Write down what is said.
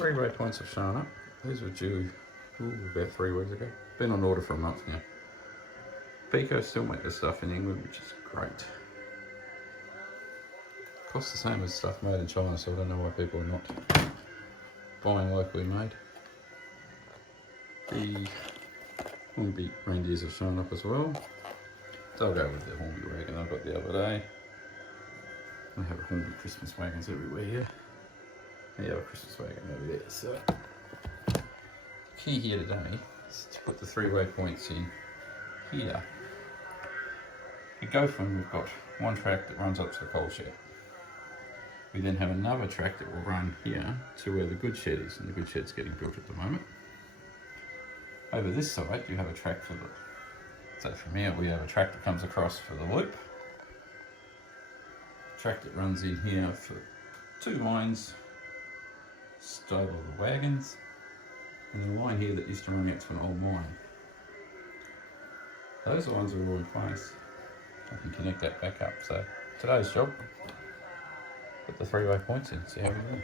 Three-way points have shown up. These were due about 3 weeks ago. Been on order for a month now. Pico still make this stuff in England, which is great. Costs the same as stuff made in China, so I don't know why people are not buying locally made. The Hornby reindeers have shown up as well. So I'll go with the Hornby wagon I got the other day. We have a Hornby Christmas wagons everywhere here. We have a Christmas wagon over there. So the key here today is to put the three-way points in here. We go from, we've got one track that runs up to the coal shed. We then have another track that will run here to where the good shed is, and the good shed's getting built at the moment. Over this side you have a track for the, so from here we have a track that comes across for the loop. A track that runs in here for 2 lines, stable of the wagons, and then a line here that used to run out to an old mine. Those lines are all in place. I can connect that back up. So today's job, put the three-way points in, see how we go.